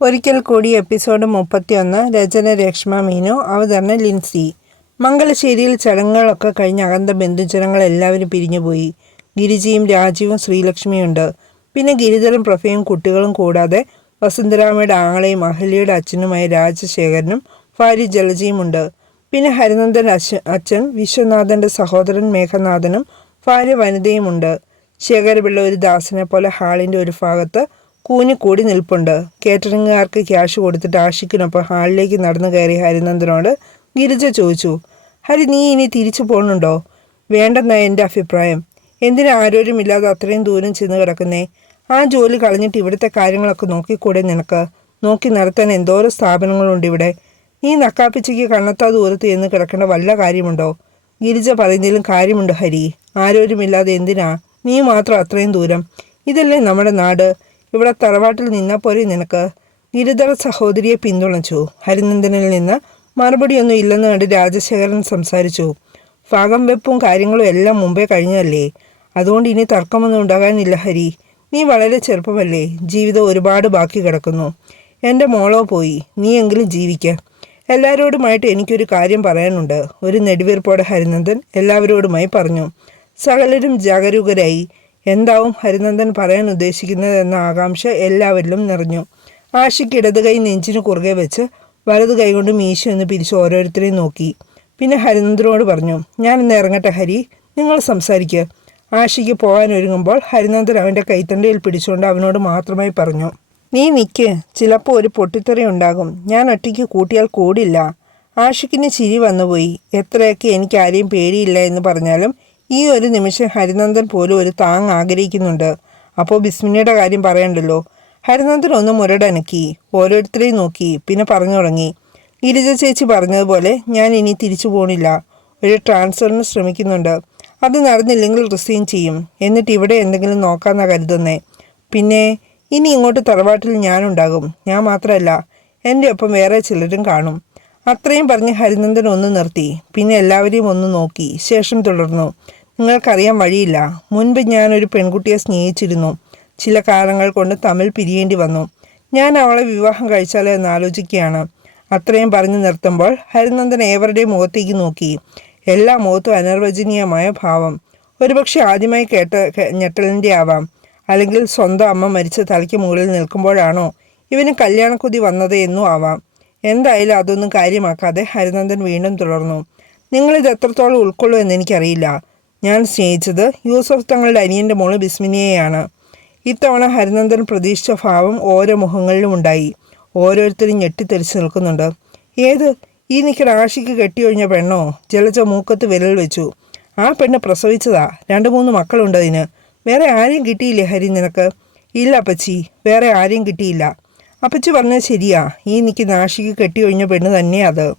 ഒരിക്കൽ കൂടി എപ്പിസോഡ് മുപ്പത്തിയൊന്ന് രചന രക്ഷ്മ മീനു അവതരണ ലിൻസി. മംഗലശ്ശേരിയിൽ ചടങ്ങുകളൊക്കെ കഴിഞ്ഞ് അകന്ന ബന്ധുജനങ്ങൾ എല്ലാവരും പിരിഞ്ഞുപോയി. ഗിരിജയും രാജീവും ശ്രീലക്ഷ്മിയുണ്ട്. പിന്നെ ഗിരിധരും പ്രഫയും കുട്ടികളും കൂടാതെ വസുന്ധരാമയുടെ ആങ്ങളെയും അഹല്യയുടെ അച്ഛനുമായ രാജശേഖരനും ഭാര്യ ജലജിയുമുണ്ട് പിന്നെ ഹരിനന്ദൻ അച്ഛ അച്ഛൻ വിശ്വനാഥന്റെ സഹോദരൻ മേഘനാഥനും ഭാര്യ വനിതയുമുണ്ട് ശേഖരപിള്ള ഒരു ദാസനെ പോലെ ഹാളിന്റെ ഒരു ഭാഗത്ത് കൂനിക്കൂടി നിൽപ്പുണ്ട്. കേറ്ററിംഗുകാർക്ക് ക്യാഷ് കൊടുത്തിട്ട് ആഷിക്കിനൊപ്പം ഹാളിലേക്ക് നടന്നു കയറി ഹരിനന്ദനോട് ഗിരിജ ചോദിച്ചു ഹരി നീ ഇനി തിരിച്ചു പോകുന്നുണ്ടോ വേണ്ടെന്ന എന്റെ അഭിപ്രായം. എന്തിനാ ആരോരുമില്ലാതെ അത്രയും ദൂരം ചെന്ന് കിടക്കുന്നേ? ആ ജോലി കളഞ്ഞിട്ട് ഇവിടുത്തെ കാര്യങ്ങളൊക്കെ നോക്കിക്കൂടെ നിനക്ക്? നോക്കി നടത്താൻ എന്തോരം സ്ഥാപനങ്ങളുണ്ട് ഇവിടെ. നീ നക്കാപ്പിച്ചയ്ക്ക് കണ്ണത്താ ദൂരത്ത് ചെന്ന് കിടക്കേണ്ട വല്ല കാര്യമുണ്ടോ? ഗിരിജ പറയുന്നതിലും കാര്യമുണ്ട് ഹരി. ആരോരുമില്ലാതെ എന്തിനാ? നീ മാത്രം അത്രയും ദൂരം. ഇതല്ലേ നമ്മുടെ നാട്. ഇവിടെ തറവാട്ടിൽ നിന്ന പോരെ നിനക്ക്? ഗിരിധര സഹോദരിയെ പിന്തുണച്ചു. ഹരിനന്ദനിൽ നിന്ന് മറുപടിയൊന്നും ഇല്ലെന്ന് കണ്ട് രാജശേഖരൻ സംസാരിച്ചു. ഭാഗം വെപ്പും കാര്യങ്ങളും എല്ലാം മുമ്പേ കഴിഞ്ഞല്ലേ അതുകൊണ്ട് ഇനി തർക്കമൊന്നും ഉണ്ടാകാനില്ല ഹരി. നീ വളരെ ചെറുപ്പമല്ലേ? ജീവിതം ഒരുപാട് ബാക്കി കിടക്കുന്നു. എന്റെ മോളോ പോയി. നീ എങ്കിലും ജീവിക്ക. എല്ലാവരോടുമായിട്ട് എനിക്കൊരു കാര്യം പറയാനുണ്ട്. ഒരു നെടുവീർപ്പോടെ ഹരിനന്ദൻ എല്ലാവരോടുമായി പറഞ്ഞു. സകലരും ജാഗരൂകരായി. എന്താവും ഹരിനന്ദൻ പറയാൻ ഉദ്ദേശിക്കുന്നത് എന്ന ആകാംക്ഷ എല്ലാവരിലും നിറഞ്ഞു. ആഷിക്ക് ഇടത് കൈ നെഞ്ചിന് കുറുകെ വെച്ച് വലത് കൈകൊണ്ട് മീശ ഒന്ന് പിരിച്ച് ഓരോരുത്തരെയും നോക്കി. പിന്നെ ഹരിനന്ദനോട് പറഞ്ഞു ഞാൻ ഇന്ന് ഇറങ്ങട്ടെ ഹരി നിങ്ങൾ സംസാരിക്കുക ആഷിക്ക് പോകാൻ ഒരുങ്ങുമ്പോൾ ഹരിനന്ദൻ അവന്റെ കൈത്തണ്ടയിൽ പിടിച്ചുകൊണ്ട് അവനോട് മാത്രമായി പറഞ്ഞു നീ നിൽക്ക് ചിലപ്പോൾ ഒരു പൊട്ടിത്തെറി ഉണ്ടാകും. ഞാൻ ഒറ്റയ്ക്ക് കൂട്ടിയാൽ കൂടില്ല. ആഷിക്കിന് ചിരി വന്നുപോയി എത്രയൊക്കെ എനിക്ക് ആരെയും പേടിയില്ല എന്ന് പറഞ്ഞാലും ഈ ഒരു നിമിഷം ഹരിനന്ദൻ പോലും ഒരു താങ് ആഗ്രഹിക്കുന്നുണ്ട്. അപ്പോൾ ബിസ്മിനിയുടെ കാര്യം പറയണ്ടല്ലോ? ഹരിനന്ദൻ ഒന്ന് മുരടനക്കി ഓരോരുത്തരെയും നോക്കി പിന്നെ പറഞ്ഞു തുടങ്ങി. ഗിരിജ ചേച്ചി പറഞ്ഞതുപോലെ ഞാൻ ഇനി തിരിച്ചു പോണില്ല. ഒരു ട്രാൻസ്ഫറിന് ശ്രമിക്കുന്നുണ്ട്. അത് നടന്നില്ലെങ്കിൽ റിസൈൻ ചെയ്യും. എന്നിട്ട് ഇവിടെ എന്തെങ്കിലും നോക്കാമെന്നാ കരുതുന്നേ. പിന്നെ ഇനി ഇങ്ങോട്ട് തറവാട്ടിൽ ഞാനുണ്ടാകും. ഞാൻ മാത്രമല്ല എന്റെ ഒപ്പം വേറെ ചിലരും കാണും. അത്രയും പറഞ്ഞ് ഹരിനന്ദൻ ഒന്ന് നിർത്തി. പിന്നെ എല്ലാവരെയും ഒന്ന് നോക്കി. ശേഷം തുടർന്നു. നിങ്ങൾക്കറിയാൻ വഴിയില്ല. മുൻപ് ഞാനൊരു പെൺകുട്ടിയെ സ്നേഹിച്ചിരുന്നു. ചില കാരണങ്ങൾ കൊണ്ട് തമ്മിൽ പിരിയേണ്ടി വന്നു. ഞാൻ അവളെ വിവാഹം കഴിച്ചാലോ എന്ന് ആലോചിക്കുകയാണ്. അത്രയും പറഞ്ഞു നിർത്തുമ്പോൾ ഹരിനന്ദൻ ഏവരുടെയും മുഖത്തേക്ക് നോക്കി. എല്ലാ മുഖത്തും അനിർവചനീയമായ ഭാവം. ഒരുപക്ഷെ ആദ്യമായി കേട്ട ഞെട്ടലിന്റെ ആവാം. അല്ലെങ്കിൽ സ്വന്തം അമ്മ മരിച്ച തലയ്ക്ക് മുകളിൽ നിൽക്കുമ്പോഴാണോ ഇവന് കല്യാണക്കുതി വന്നത് എന്നും ആവാം. എന്തായാലും അതൊന്നും കാര്യമാക്കാതെ ഹരിനന്ദൻ വീണ്ടും തുടർന്നു. നിങ്ങളിത് എത്രത്തോളം ഉൾക്കൊള്ളുമെന്ന് എനിക്കറിയില്ല. ഞാൻ സ്നേഹിച്ചത് യൂസഫ് തങ്ങളുടെ അനിയന്റെ മോൾ ബിസ്മിനിയെയാണ്. ഇത്തവണ ഹരിനന്ദൻ പ്രതീക്ഷിച്ച ഭാവം ഓരോ മുഖങ്ങളിലും ഉണ്ടായി. ഓരോരുത്തരും ഞെട്ടിത്തെറിച്ച് നിൽക്കുന്നുണ്ട്. ഏത്? ഈ നിൽക്കുന്ന ആഷിക്ക് കെട്ടിയൊഴിഞ്ഞ പെണ്ണോ? ജലജ മൂക്കത്ത് വിരൽ വെച്ചു. ആ പെണ്ണ് പ്രസവിച്ചതാ. രണ്ട് മൂന്ന് മക്കളുണ്ട് അതിന്. വേറെ ആരെയും കിട്ടിയില്ലേ ഹരി നിനക്ക്? ഇല്ല അപ്പച്ചി. വേറെ ആരെയും കിട്ടിയില്ല. അപ്പച്ചി പറഞ്ഞാൽ ശരിയാ. ഈ നിൽക്കുന്ന ആഷിക്ക് കെട്ടിയൊഴിഞ്ഞ പെണ്ണ് തന്നെയാ അത്.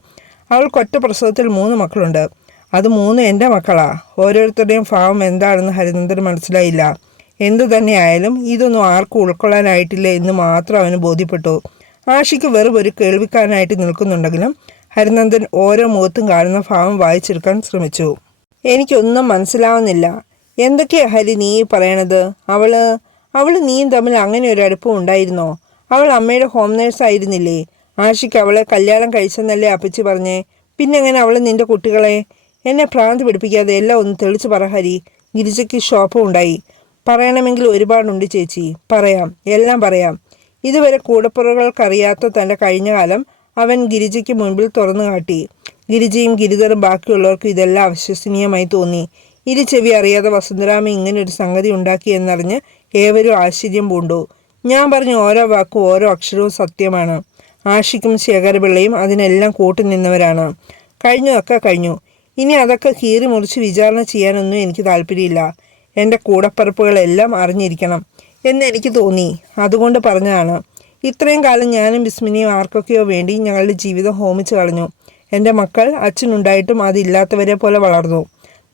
അവൾക്ക് ഒറ്റ പ്രസവത്തിൽ മൂന്ന് മക്കളുണ്ട്. അത് മൂന്ന് എന്റെ മക്കളാ. ഓരോരുത്തരുടെയും ഭാവം എന്താണെന്ന് ഹരിനന്ദന് മനസ്സിലായില്ല. എന്തു തന്നെയായാലും ഇതൊന്നും ആർക്കും ഉൾക്കൊള്ളാനായിട്ടില്ല എന്ന് മാത്രം അവന് ബോധ്യപ്പെട്ടു. ആഷിക്ക് വെറും ഒരു കേൾവിക്കാരനായിട്ട് നിൽക്കുന്നുണ്ടെങ്കിലും ഹരിനന്ദൻ ഓരോ മുഖത്തും കാണുന്ന ഭാവം വായിച്ചെടുക്കാൻ ശ്രമിച്ചു. എനിക്കൊന്നും മനസ്സിലാവുന്നില്ല. എന്തൊക്കെയാ ഹരി നീ പറയണത്? അവൾ അവൾ നീയും തമ്മിൽ അങ്ങനെ ഒരു അടുപ്പം ഉണ്ടായിരുന്നോ? അവൾ അമ്മയുടെ ഹോം നേഴ്സായിരുന്നില്ലേ ആഷിക്ക് അവളെ കല്യാണം കഴിച്ചെന്നല്ലേ അപ്പച്ചി പറഞ്ഞേ? പിന്നെങ്ങനെ അവൾ നിന്റെ കുട്ടികളെ? എന്നെ ഭ്രാന്തി പിടിപ്പിക്കാതെ എല്ലാം ഒന്ന് തെളിച്ചു പറ ഹരി. ഗിരിജയ്ക്ക് ഷോപ്പും ഉണ്ടായി. പറയണമെങ്കിൽ ഒരുപാടുണ്ട് ചേച്ചി. പറയാം. എല്ലാം പറയാം. ഇതുവരെ കൂടപ്പുറകൾക്കറിയാത്ത തന്റെ കഴിഞ്ഞ കാലം അവൻ ഗിരിജയ്ക്ക് മുൻപിൽ തുറന്നു കാട്ടി. ഗിരിജയും ഗിരിധറും ബാക്കിയുള്ളവർക്കും ഇതെല്ലാം അവിശ്വസനീയമായി തോന്നി. ഇരു ചെവി അറിയാതെ വസുന്ധരാമ ഇങ്ങനെ ഒരു സംഗതി ഉണ്ടാക്കി എന്നറിഞ്ഞ് ഏവരും ആശ്ചര്യം പൂണ്ടു. ഞാൻ പറഞ്ഞ ഓരോ വാക്കും ഓരോ അക്ഷരവും സത്യമാണ്. ആഷിക്കും ശേഖരപിള്ളയും അതിനെല്ലാം കൂട്ടുനിന്നവരാണ്. കഴിഞ്ഞതൊക്കെ കഴിഞ്ഞു. ഇനി അതൊക്കെ കീറി മുറിച്ച് വിചാരണ ചെയ്യാനൊന്നും എനിക്ക് താല്പര്യമില്ല. എന്റെ കൂടപ്പറപ്പുകളെല്ലാം അറിഞ്ഞിരിക്കണം എന്ന് എനിക്ക് തോന്നി. അതുകൊണ്ട് പറഞ്ഞതാണ്. ഇത്രയും കാലം ഞാനും ബിസ്മിനിയും ആർക്കൊക്കെയോ വേണ്ടി ഞങ്ങളുടെ ജീവിതം ഹോമിച്ച് കളഞ്ഞു. എന്റെ മക്കൾ അച്ഛനുണ്ടായിട്ടും അതില്ലാത്തവരെ പോലെ വളർന്നു.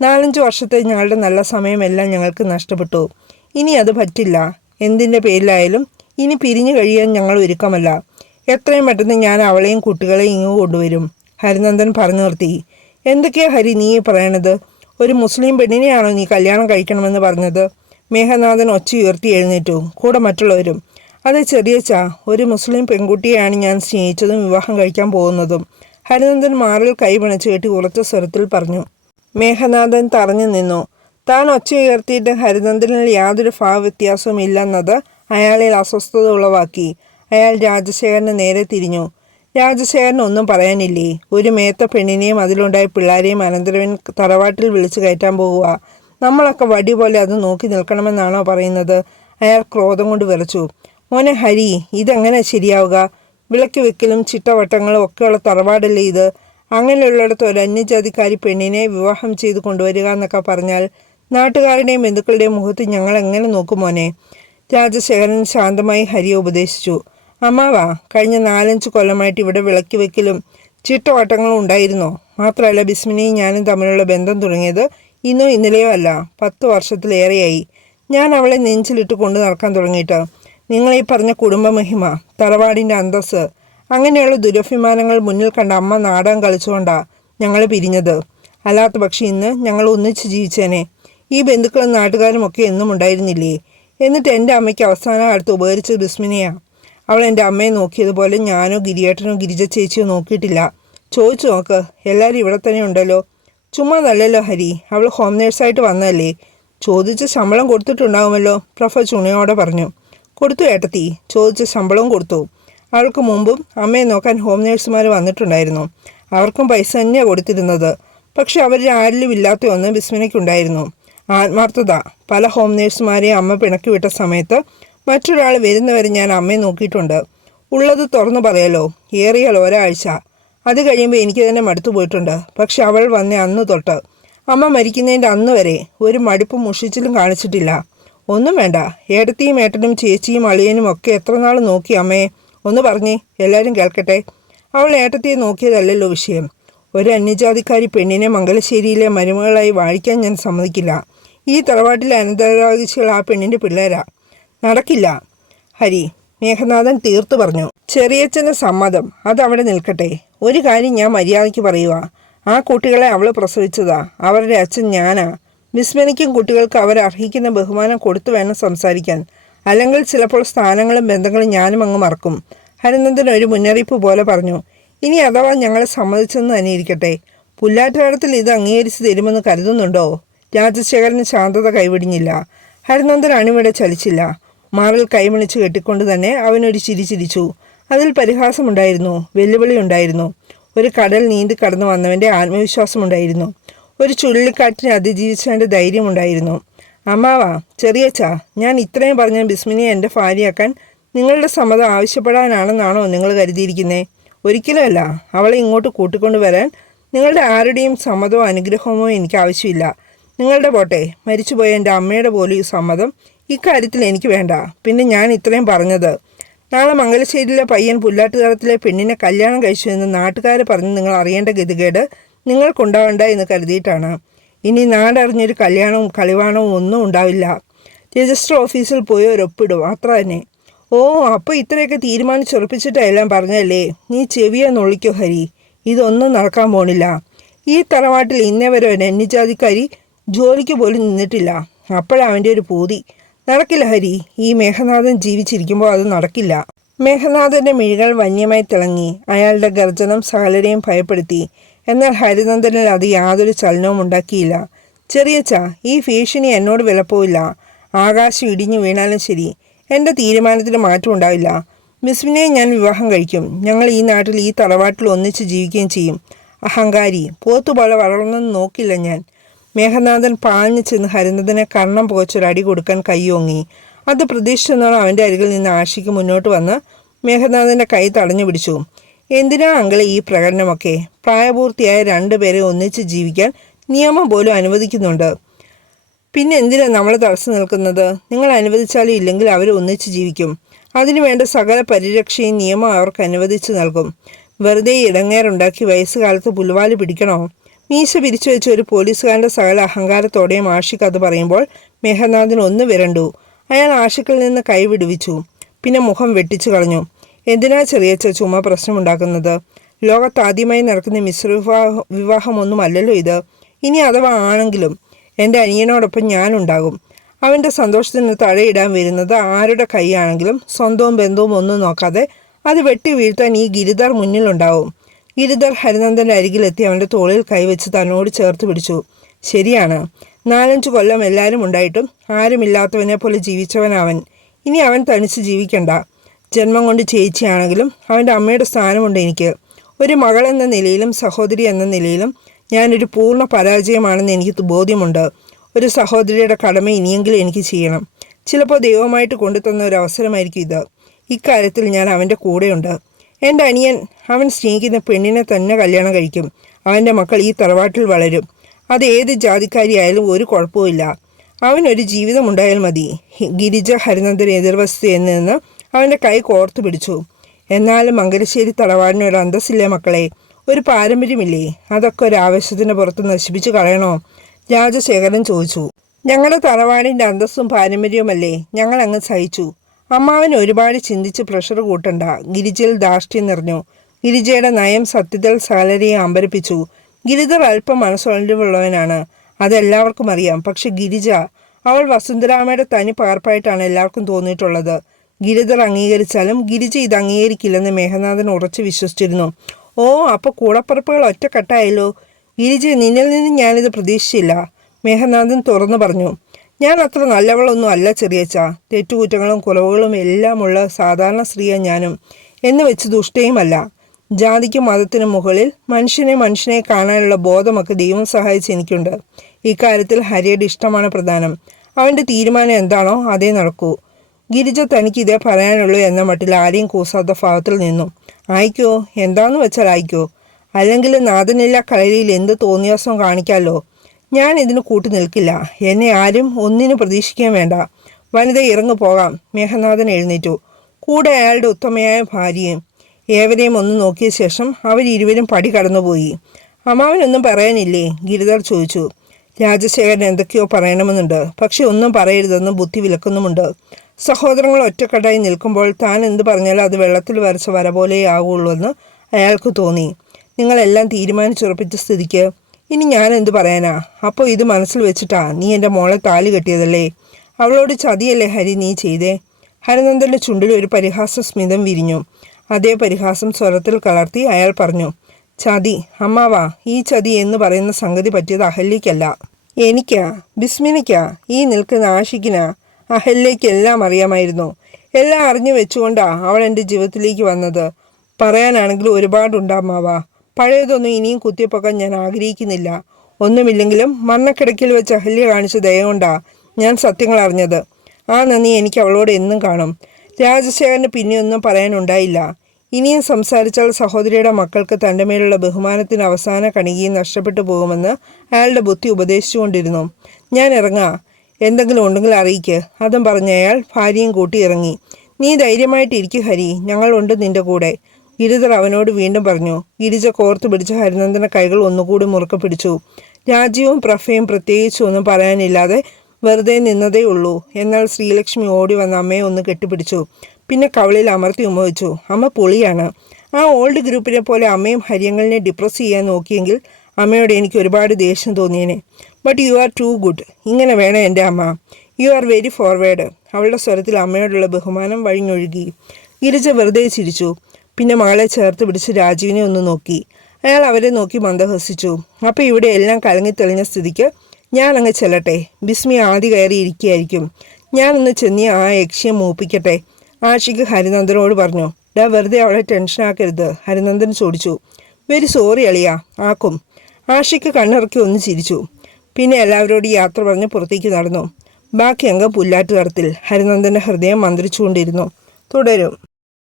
നാലഞ്ച് വർഷത്തെ ഞങ്ങളുടെ നല്ല സമയമെല്ലാം ഞങ്ങൾക്ക് നഷ്ടപ്പെട്ടു. ഇനി അത് പറ്റില്ല. എന്തിന്റെ പേരിലായാലും ഇനി പിരിഞ്ഞു കഴിയാൻ ഞങ്ങൾ ഒരുക്കമല്ല. എത്രയും പെട്ടെന്ന് ഞാൻ അവളെയും കുട്ടികളെയും ഇങ്ങ് കൊണ്ടുവരും. ഹരിനന്ദൻ പറഞ്ഞു നിർത്തി. എന്തൊക്കെയാ ഹരി നീ പറയണത്? ഒരു മുസ്ലിം പെണ്ണിനെയാണോ നീ കല്യാണം കഴിക്കണമെന്ന് പറഞ്ഞത്? മേഘനാഥൻ ഒച്ച ഉയർത്തി എഴുന്നേറ്റു. കൂടെ മറ്റുള്ളവരും അതെ ചെറിയച്ച ഒരു മുസ്ലിം പെൺകുട്ടിയെയാണ് ഞാൻ സ്നേഹിച്ചതും വിവാഹം കഴിക്കാൻ പോകുന്നതും ഹരിനന്ദൻ മാറിൽ കൈപിണച്ച് കെട്ടി ഉറച്ച സ്വരത്തിൽ പറഞ്ഞു. മേഘനാഥൻ തറഞ്ഞു നിന്നു. താൻ ഒച്ച ഉയർത്തിയിട്ട് ഹരിനന്ദനിൽ യാതൊരു ഭാവവ്യത്യാസവും ഇല്ലെന്നത് അയാളിൽ അസ്വസ്ഥത ഉളവാക്കി അയാൾ രാജശേഖരന് നേരെ തിരിഞ്ഞു. രാജശേഖരൻ ഒന്നും പറയാനില്ലേ? ഒരു മേത്ത പെണ്ണിനെയും അതിലുണ്ടായ പിള്ളാരെയും അനന്തരവൻ തറവാട്ടിൽ വിളിച്ചു കയറ്റാൻ പോകുക നമ്മളൊക്കെ വടി പോലെ അത് നോക്കി നിൽക്കണമെന്നാണോ പറയുന്നത്? അയാൾ ക്രോധം കൊണ്ട് വിറച്ചു. മോനെ ഹരി ഇതെങ്ങനെ ശരിയാവുക? വിളക്ക് വെക്കലും ചിട്ടവട്ടങ്ങളും ഒക്കെയുള്ള തറവാടല്ലേ ഇത്? അങ്ങനെയുള്ളിടത്ത് ഒരു അന്യജാതിക്കാരി പെണ്ണിനെ വിവാഹം ചെയ്ത് കൊണ്ടുവരിക എന്നൊക്കെ പറഞ്ഞാൽ നാട്ടുകാരുടെയും ബന്ധുക്കളുടെയും മുഖത്ത് ഞങ്ങൾ എങ്ങനെ നോക്കും മോനെ? രാജശേഖരൻ ശാന്തമായി ഹരിയെ ഉപദേശിച്ചു. അമ്മാവാ കഴിഞ്ഞ നാലഞ്ച് കൊല്ലമായിട്ട് ഇവിടെ വിളക്ക് വെക്കലും ചിട്ടവട്ടങ്ങളും ഉണ്ടായിരുന്നോ? മാത്രമല്ല ബിസ്മിനെയും ഞാനും തമ്മിലുള്ള ബന്ധം തുടങ്ങിയത് ഇന്നോ ഇന്നലെയോ അല്ല പത്ത് വർഷത്തിലേറെയായി. ഞാൻ അവളെ നെഞ്ചിലിട്ട് കൊണ്ടു നടക്കാൻ തുടങ്ങിയിട്ട്. നിങ്ങളീ പറഞ്ഞ കുടുംബമഹിമ തറവാടിന്റെ അന്തസ്സ് അങ്ങനെയുള്ള ദുരഭിമാനങ്ങൾ മുന്നിൽ കണ്ട അമ്മ നാടകം കളിച്ചുകൊണ്ടാ ഞങ്ങൾ പിരിഞ്ഞത്. അല്ലാത്ത പക്ഷേ ഇന്ന് ഞങ്ങൾ ഒന്നിച്ച് ജീവിച്ചേനെ. ഈ ബന്ധുക്കളും നാട്ടുകാരും ഒക്കെ എന്നും ഉണ്ടായിരുന്നില്ലേ? എന്നിട്ട് എന്റെ അമ്മയ്ക്ക് അവസാന കാലത്ത് ഉപകരിച്ചത് ബിസ്മിനെയാ. അവൾ എന്റെ അമ്മയെ നോക്കിയതുപോലെ ഞാനോ ഗിരിയേട്ടനോ ഗിരിജ ചേച്ചിയോ നോക്കിയിട്ടില്ല. ചോദിച്ചു നോക്ക് എല്ലാവരും ഇവിടെ തന്നെ ഉണ്ടല്ലോ? ചുമ്മാ നല്ലല്ലോ ഹരി അവൾ ഹോം നേഴ്സായിട്ട് വന്നതല്ലേ? ചോദിച്ച് ശമ്പളം കൊടുത്തിട്ടുണ്ടാവുമല്ലോ പ്രൊഫ ചുണയോടെ പറഞ്ഞു. കൊടുത്തു ഏട്ടത്തി ചോദിച്ച് ശമ്പളവും കൊടുത്തു. അവൾക്ക് മുമ്പും അമ്മയെ നോക്കാൻ ഹോം നേഴ്സുമാർ വന്നിട്ടുണ്ടായിരുന്നു. അവർക്കും പൈസ തന്നെയാണ് കൊടുത്തിരുന്നത്. പക്ഷെ അവരിൽ ആരിലും ഇല്ലാത്ത ഒന്ന് ബിസ്മിനയ്ക്കുണ്ടായിരുന്നു. ആത്മാർത്ഥത പല ഹോം നേഴ്സുമാരെയും അമ്മ പിണക്കി വിട്ട സമയത്ത് മറ്റൊരാൾ വരുന്നവരെ ഞാൻ അമ്മയെ നോക്കിയിട്ടുണ്ട്. ഉള്ളത് തുറന്നു പറയാലോ? ഏറിയാൽ ഒരാഴ്ച. അത് കഴിയുമ്പോൾ എനിക്ക് തന്നെ മടുത്തു പോയിട്ടുണ്ട്. പക്ഷെ അവൾ വന്ന അന്ന് തൊട്ട്. അമ്മ മരിക്കുന്നതിന്റെ അന്ന് വരെ ഒരു മടുപ്പും മുഷിച്ചിലും കാണിച്ചിട്ടില്ല. ഒന്നും വേണ്ട. ഏടത്തിയും ഏട്ടനും ചേച്ചിയും അളിയനും ഒക്കെ എത്ര നാൾ നോക്കി അമ്മയെ? ഒന്ന് പറഞ്ഞേ. എല്ലാവരും കേൾക്കട്ടെ. അവൾ ഏട്ടത്തിയെ നോക്കിയതല്ലല്ലോ വിഷയം. ഒരു അന്യജാതിക്കാരി പെണ്ണിനെ മംഗലശ്ശേരിയിലെ മരുമകളായി വാഴിക്കാൻ ഞാൻ സമ്മതിക്കില്ല. ഈ തറവാട്ടിലെ അനന്തരാവകാശികൾ ആ പെണ്ണിന്റെ പിള്ളേരാ. നടക്കില്ല. ഹരി മേഘനാഥൻ തീർത്തു പറഞ്ഞു. ചെറിയച്ഛന് സമ്മതം അതവിടെ നിൽക്കട്ടെ. ഒരു കാര്യം ഞാൻ മര്യാദയ്ക്ക് പറയുക. ആ കുട്ടികളെ അവൾ പ്രസവിച്ചതാ. അവരുടെ അച്ഛൻ ഞാനാ. വിസ്മനിക്കും കുട്ടികൾക്ക് അവർ അർഹിക്കുന്ന ബഹുമാനം കൊടുത്തു വേണം സംസാരിക്കാൻ. അല്ലെങ്കിൽ ചിലപ്പോൾ സ്ഥാനങ്ങളും ബന്ധങ്ങളും ഞാനും അങ്ങ് മറക്കും. ഹരിനന്ദൻ ഒരു മുന്നറിയിപ്പ് പോലെ പറഞ്ഞു. ഇനി അഥവാ ഞങ്ങളെ സമ്മതിച്ചെന്ന് തന്നെ ഇരിക്കട്ടെ. പുല്ലാറ്റകാലത്തിൽ ഇത് അംഗീകരിച്ച് തരുമെന്ന് കരുതുന്നുണ്ടോ? രാജശേഖരന് ശാന്തത കൈവിടിഞ്ഞില്ല. ഹരിനന്ദൻ അണിവിടെ ചലിച്ചില്ല. മാറിൽ കൈമണിച്ച് കെട്ടിക്കൊണ്ട് തന്നെ അവനൊരു ചിരി ചിരിച്ചു. അതിൽ പരിഹാസമുണ്ടായിരുന്നു വെല്ലുവിളി ഉണ്ടായിരുന്നു. ഒരു കടൽ നീന്തി കടന്നു വന്നവന്റെ ആത്മവിശ്വാസമുണ്ടായിരുന്നു. ഒരു ചുഴലിക്കാറ്റിനെ ധൈര്യം ധൈര്യമുണ്ടായിരുന്നു. അമ്മാവാ ചെറിയച്ച ഞാൻ ഇത്രയും പറഞ്ഞ ബിസ്മിനെ എന്റെ ഭാര്യയാക്കാൻ നിങ്ങളുടെ സമ്മതം ആവശ്യപ്പെടാനാണെന്നാണോ നിങ്ങൾ കരുതിയിരിക്കുന്നത് ഒരിക്കലുമല്ല അവളെ ഇങ്ങോട്ട് കൂട്ടിക്കൊണ്ടു വരാൻ നിങ്ങളുടെ ആരുടെയും സമ്മതമോ അനുഗ്രഹമോ എനിക്ക് ആവശ്യമില്ല. നിങ്ങളുടെ പോട്ടെ മരിച്ചുപോയ എന്റെ അമ്മയുടെ പോലും ഈ സമ്മതം ഇക്കാര്യത്തിൽ എനിക്ക് വേണ്ട. പിന്നെ ഞാൻ ഇത്രയും പറഞ്ഞത്. നാളെ മംഗലശ്ശേരിയിലെ പയ്യൻ പുല്ലാട്ടുകാലത്തിലെ പെണ്ണിനെ കല്യാണം കഴിച്ചു എന്ന് നാട്ടുകാർ പറഞ്ഞ് നിങ്ങൾ അറിയേണ്ട ഗതികേട് നിങ്ങൾക്കുണ്ടാവണ്ട എന്ന് കരുതിയിട്ടാണ്. ഇനി നാടറിഞ്ഞൊരു കല്യാണവും കളിവാണവും ഒന്നും ഉണ്ടാവില്ല. രജിസ്റ്റർ ഓഫീസിൽ പോയി ഒരു ഒപ്പിടും. അത്ര തന്നെ. ഓ അപ്പോൾ ഇത്രയൊക്കെ തീരുമാനിച്ചുറപ്പിച്ചിട്ടാ എല്ലാം പറഞ്ഞല്ലേ നീ ചെവിയെ നുള്ളിക്കോ ഹരി. ഇതൊന്നും നടക്കാൻ പോണില്ല. ഈ തറവാട്ടിൽ ഇന്നേ വരെ ഒരു അന്യജാതിക്കാരി ജോലിക്ക് പോലും നിന്നിട്ടില്ല. അപ്പോഴാണ് അവന്റെ ഒരു പൂതി. നടക്കില്ല ഹരി. ഈ മേഘനാഥൻ ജീവിച്ചിരിക്കുമ്പോൾ അത് നടക്കില്ല. മേഘനാഥന്റെ മിഴികൾ വന്യമായി തിളങ്ങി. അയാളുടെ ഗർജനം സകലരെയും ഭയപ്പെടുത്തി. എന്നാൽ ഹരിനന്ദനിൽ അത് യാതൊരു ചലനവും ഉണ്ടാക്കിയില്ല. ചെറിയച്ച ഈ ഭീഷണി എന്നോട് വിലപ്പോയില്ല ആകാശം ഇടിഞ്ഞു വീണാലും ശരി. എന്റെ തീരുമാനത്തിന് മാറ്റം ഉണ്ടാവില്ല. മിസ്മിനെ ഞാൻ വിവാഹം കഴിക്കും. ഞങ്ങൾ ഈ നാട്ടിൽ ഈ തറവാട്ടിൽ ഒന്നിച്ച് ജീവിക്കുകയും ചെയ്യും. അഹങ്കാരി പോത്തുപോലെ വളർന്നെന്ന് നോക്കില്ല ഞാൻ. മേഘനാഥൻ പാഞ്ഞു ചെന്ന് ഹരിനന്ദനെ കണ്ണം പുകച്ചൊരടി കൊടുക്കാൻ കൈയോങ്ങി അത് പ്രതീക്ഷിച്ചെന്നോളം അവന്റെ അരികിൽ നിന്ന് ആഷിക്ക് മുന്നോട്ട് വന്ന് മേഘനാഥന്റെ കൈ തടഞ്ഞു പിടിച്ചു. എന്തിനാ അങ്കിളെ ഈ പ്രകടനമൊക്കെ? പ്രായപൂർത്തിയായ രണ്ടുപേരെ ഒന്നിച്ച് ജീവിക്കാൻ നിയമം പോലും അനുവദിക്കുന്നുണ്ട്. പിന്നെ എന്തിനാ നമ്മൾ തടസ്സം നിൽക്കുന്നത്? നിങ്ങൾ അനുവദിച്ചാലും ഇല്ലെങ്കിൽ അവർ ഒന്നിച്ച് ജീവിക്കും. അതിനുവേണ്ട സകല പരിരക്ഷയും നിയമം അവർക്ക് അനുവദിച്ചു നൽകും. വെറുതെ ഇടങ്ങേറുണ്ടാക്കി വയസ്സുകാലത്ത് പുൽവാൽ പിടിക്കണോ? മീശ പിരിച്ചു വെച്ച ഒരു പോലീസുകാരന്റെ സകല അഹങ്കാരത്തോടെയും ആഷിഖ് അത് പറയുമ്പോൾ മേഹനാഥിന് ഒന്ന് വിരണ്ടു. അയാൾ ആഷിക്കിൽ നിന്ന് കൈ വിടുവിച്ചു. പിന്നെ മുഖം വെട്ടിച്ചു കളഞ്ഞു. എന്തിനാ ചെറിയച്ച ചുമ പ്രശ്നമുണ്ടാക്കുന്നത്? ലോകത്ത് ആദ്യമായി നടക്കുന്ന മിശ്ര വിവാഹ വിവാഹമൊന്നുമല്ലല്ലോ ഇത്. ഇനി അഥവാ ആണെങ്കിലും എന്റെ അനിയനോടൊപ്പം ഞാനുണ്ടാകും. അവന്റെ സന്തോഷത്തിന് തഴയിടാൻ വരുന്നത് ആരുടെ കൈയാണെങ്കിലും സ്വന്തവും ബന്ധവും ഒന്നും നോക്കാതെ അത് വെട്ടി വീഴ്ത്താൻ ഈ ഗിരിധർ മുന്നിലുണ്ടാവും. ഗിരിധർ ഹരിനന്ദന്റെ അരികിലെത്തി അവന്റെ തോളിൽ കൈവച്ച് തന്നോട് ചേർത്ത് പിടിച്ചു. ശരിയാണ്. നാലഞ്ച് കൊല്ലം എല്ലാവരും ഉണ്ടായിട്ടും ആരുമില്ലാത്തവനെ പോലെ ജീവിച്ചവനവൻ. ഇനി അവൻ തനിച്ച് ജീവിക്കണ്ട. ജന്മം കൊണ്ട് ചേച്ചിയാണെങ്കിലും അവന്റെ അമ്മയുടെ സ്ഥാനമുണ്ട് എനിക്ക്. ഒരു മകൾ എന്ന നിലയിലും സഹോദരി എന്ന നിലയിലും ഞാനൊരു പൂർണ പരാജയമാണെന്ന് എനിക്ക് ബോധ്യമുണ്ട്. ഒരു സഹോദരിയുടെ കടമ ഇനിയെങ്കിലും എനിക്ക് ചെയ്യണം. ചിലപ്പോൾ ദൈവമായിട്ട് കൊണ്ടുതന്ന ഒരു അവസരമായിരിക്കും ഇത്. ഇക്കാര്യത്തിൽ ഞാൻ അവന്റെ കൂടെയുണ്ട്. എന്റെ അനിയൻ അവൻ സ്നേഹിക്കുന്ന പെണ്ണിനെ തന്നെ കല്യാണം കഴിക്കും. അവന്റെ മക്കൾ ഈ തറവാട്ടിൽ വളരും. അത് ഏത് ജാതിക്കാരിയായാലും ഒരു കുഴപ്പവുമില്ല അവനൊരു ജീവിതമുണ്ടായാൽ മതി. ഗിരിജ ഹരിനന്ദൻ എതിർവശത്ത് നിന്ന് അവന്റെ കൈ കോർത്തു പിടിച്ചു. എന്നാലും മംഗലശ്ശേരി തറവാടിന് അന്തസ്സില്ലേ മക്കളെ? ഒരു പാരമ്പര്യമില്ലേ? അതൊക്കെ ഒരു ആവേശത്തിന് പുറത്ത് നശിപ്പിച്ചു കളയണോ? രാജശേഖരൻ ചോദിച്ചു. ഞങ്ങളുടെ തറവാടിന്റെ അന്തസ്സും പാരമ്പര്യവുമല്ലേ? ഞങ്ങൾ അങ്ങ് സഹിച്ചു. അമ്മാവൻ ഒരുപാട് ചിന്തിച്ച് പ്രഷർ കൂട്ടണ്ട. ഗിരിജയിൽ ധാർഷ്ട്യം നിറഞ്ഞു. ഗിരിജയുടെ നയം സത്യത്തിൽ സാലരിയെ അമ്പരപ്പിച്ചു. ഗിരിധർ അല്പം മനസ്സുള്ളവനാണ് അതെല്ലാവർക്കും അറിയാം. പക്ഷെ ഗിരിജ അവൾ വസുന്ധരാമയുടെ തനി പകർപ്പായിട്ടാണ് എല്ലാവർക്കും തോന്നിയിട്ടുള്ളത്. ഗിരിധർ അംഗീകരിച്ചാലും ഗിരിജ ഇത് അംഗീകരിക്കില്ലെന്ന് മേഘനാഥൻ ഉറച്ചു വിശ്വസിച്ചിരുന്നു. ഓ അപ്പോൾ കൂടപ്പറപ്പുകൾ ഒറ്റക്കെട്ടായല്ലോ? ഗിരിജ നിന്നിൽ നിന്ന് ഞാനിത് പ്രതീക്ഷിച്ചില്ല. മേഘനാഥൻ തുറന്നു പറഞ്ഞു. ഞാൻ അത്ര നല്ലവളൊന്നും അല്ല ചെറിയച്ച. തെറ്റുകുറ്റങ്ങളും കുറവുകളും എല്ലാമുള്ള സാധാരണ സ്ത്രീയാണ് ഞാനും. എന്ന് വെച്ച് ദുഷ്ടയുമല്ല. ജാതിക്കും മതത്തിനും മുകളിൽ മനുഷ്യനെ മനുഷ്യനെ കാണാനുള്ള ബോധമൊക്കെ ദൈവം സഹായിച്ച് എനിക്കുണ്ട്. ഇക്കാര്യത്തിൽ ഹരിയുടെ ഇഷ്ടമാണ് പ്രധാനം. അവന്റെ തീരുമാനം എന്താണോ അതേ നടക്കൂ. ഗിരിജ തനിക്ക് ഇതേ പറയാനുള്ളൂ എന്ന മട്ടിൽ ആരെയും കൂസാത്ത ഭാവത്തിൽ നിന്നു. ആയിക്കോ എന്താന്ന് വെച്ചാൽ ആയിക്കോ. അല്ലെങ്കിൽ നാഥനില്ല കളരിയിൽ എന്ത് തോന്നിയാസം കാണിക്കാമല്ലോ ഞാൻ ഇതിന് കൂട്ടു നിൽക്കില്ല. എന്നെ ആരും ഒന്നിനു പ്രതീക്ഷിക്കാൻ വേണ്ട. വനിത ഇറങ്ങു പോകാം. മേഘനാഥൻ എഴുന്നേറ്റു. കൂടെ അയാളുടെ ഉത്തമയായ ഭാര്യയും ഏവരെയും ഒന്ന് നോക്കിയ ശേഷം അവരിരുവരും പടി കടന്നുപോയി. അമ്മാവനൊന്നും പറയാനില്ലേ? ഗിരിധർ ചോദിച്ചു. രാജശേഖരൻ എന്തൊക്കെയോ പറയണമെന്നുണ്ട്. പക്ഷെ ഒന്നും പറയരുതെന്ന് ബുദ്ധി വിലക്കുന്നുമുണ്ട്. സഹോദരങ്ങൾ ഒറ്റക്കെട്ടായി നിൽക്കുമ്പോൾ താൻ എന്ത് പറഞ്ഞാലും അത് വെള്ളത്തിൽ വരച്ച വര ആകുള്ളൂ എന്ന് അയാൾക്ക് തോന്നി. നിങ്ങളെല്ലാം തീരുമാനിച്ചുറപ്പിച്ച സ്ഥിതിക്ക് ഇനി ഞാൻ എന്തു പറയാനാ? അപ്പോൾ ഇത് മനസ്സിൽ വെച്ചിട്ടാ നീ എന്റെ മോളെ താലി കെട്ടിയതല്ലേ? അവളോട് ചതിയല്ലേ ഹരി നീ ചെയ്തേ? ഹരനന്ദന്റെ ചുണ്ടിൽ ഒരു പരിഹാസ സ്മിതം വിരിഞ്ഞു. അതേ പരിഹാസം സ്വരത്തിൽ കലർത്തി അയാൾ പറഞ്ഞു ചതി അമ്മാവാ ഈ ചതി എന്ന് പറയുന്ന സംഗതി പറ്റിയത് അഹല്യയ്ക്കല്ല. എനിക്കാ ബിസ്മിനിക്കാ ഈ നിൽക്കുന്ന ആഷിക്കിനാ അഹല്യയ്ക്ക് എല്ലാം അറിയാമായിരുന്നു. എല്ലാം അറിഞ്ഞു വെച്ചുകൊണ്ടാ അവൾ എന്റെ ജീവിതത്തിലേക്ക് വന്നത്. പറയാനാണെങ്കിൽ ഒരുപാടുണ്ടാമാവാ പഴയതൊന്നും ഇനിയും കുത്തിപ്പൊക്കാൻ ഞാൻ ആഗ്രഹിക്കുന്നില്ല. ഒന്നുമില്ലെങ്കിലും മണ്ണക്കിടക്കിൽ വെച്ച് അഹല്യ കാണിച്ച ദയ കൊണ്ടാ ഞാൻ സത്യങ്ങൾ അറിഞ്ഞത്. ആ നന്ദി എനിക്ക് അവളോട് എന്നും കാണും. രാജശേഖരന് പിന്നെയൊന്നും പറയാനുണ്ടായില്ല. ഇനിയും സംസാരിച്ചാൽ സഹോദരിയുടെ മക്കൾക്ക് തന്റെ മേലുള്ള ബഹുമാനത്തിന് അവസാന കണികയും നഷ്ടപ്പെട്ടു പോകുമെന്ന് അയാളുടെ ബുദ്ധി ഉപദേശിച്ചുകൊണ്ടിരുന്നു. ഞാൻ ഇറങ്ങാ. എന്തെങ്കിലും ഉണ്ടെങ്കിൽ അറിയിക്ക് അതും പറഞ്ഞ അയാൾ ഭാര്യയും കൂട്ടി ഇറങ്ങി. നീ ധൈര്യമായിട്ടിരിക്കു ഹരി. ഞങ്ങളുണ്ട് നിന്റെ കൂടെ. ഗിരിധർ അവനോട് വീണ്ടും പറഞ്ഞു ഗിരിജ കോർത്തു പിടിച്ച ഹരിനന്ദന്റെ കൈകൾ ഒന്നുകൂടി മുറുക്കെ പിടിച്ചു. രാജ്യവും പ്രഫയും പ്രത്യേകിച്ച് ഒന്നും പറയാനില്ലാതെ വെറുതെ നിന്നതേ ഉള്ളൂ. എന്നാൽ ശ്രീലക്ഷ്മി ഓടി വന്ന അമ്മയെ ഒന്ന് കെട്ടിപ്പിടിച്ചു. പിന്നെ കവളിൽ അമർത്തി ഉമ്മവച്ചു. അമ്മ പൊളിയാണ്. ആ ഓൾഡ് ഗ്രൂപ്പിനെ പോലെ അമ്മയും ഹരിയങ്ങളിനെ ഡിപ്രസ് ചെയ്യാൻ നോക്കിയെങ്കിൽ അമ്മയോട് എനിക്ക് ഒരുപാട് ദേഷ്യം തോന്നിയേനെ. But you are too good ഇങ്ങനെ വേണം എന്റെ അമ്മ. യു ആർ വെരി ഫോർവേഡ് അവളുടെ സ്വരത്തിൽ അമ്മയോടുള്ള ബഹുമാനം വഴിഞ്ഞൊഴുകി. ഗിരിജ വെറുതെ ചിരിച്ചു. പിന്നെ മകളെ ചേർത്ത് പിടിച്ച് രാജീവിനെ ഒന്ന് നോക്കി. അയാൾ അവരെ നോക്കി മന്ദഹസിച്ചു. അപ്പോൾ ഇവിടെ എല്ലാം കലങ്ങി തെളിഞ്ഞ സ്ഥിതിക്ക് ഞാൻ അങ്ങ് ചെല്ലട്ടെ. ബിസ്മി ആദ്യ കയറി ഇരിക്കുകയായിരിക്കും. ഞാനൊന്ന് ചെന്നി ആ യക്ഷിയെ മൂപ്പിക്കട്ടെ. ആഷിക്ക് ഹരിനന്ദനോട് പറഞ്ഞു. ഡാ വെറുതെ അവളെ ടെൻഷനാക്കരുത് ഹരിനന്ദൻ ചോദിച്ചു. വെരി സോറി അളിയ ആക്കും. ആഷിക്ക് കണ്ണിറക്കി ഒന്ന് ചിരിച്ചു. പിന്നെ എല്ലാവരോടും യാത്ര പറഞ്ഞ് പുറത്തേക്ക് നടന്നു. ബാക്കി അംഗം പുല്ലാട്ടുകടത്തിൽ ഹരിനന്ദന്റെ ഹൃദയം മന്ത്രിച്ചുകൊണ്ടിരുന്നു. തുടരും.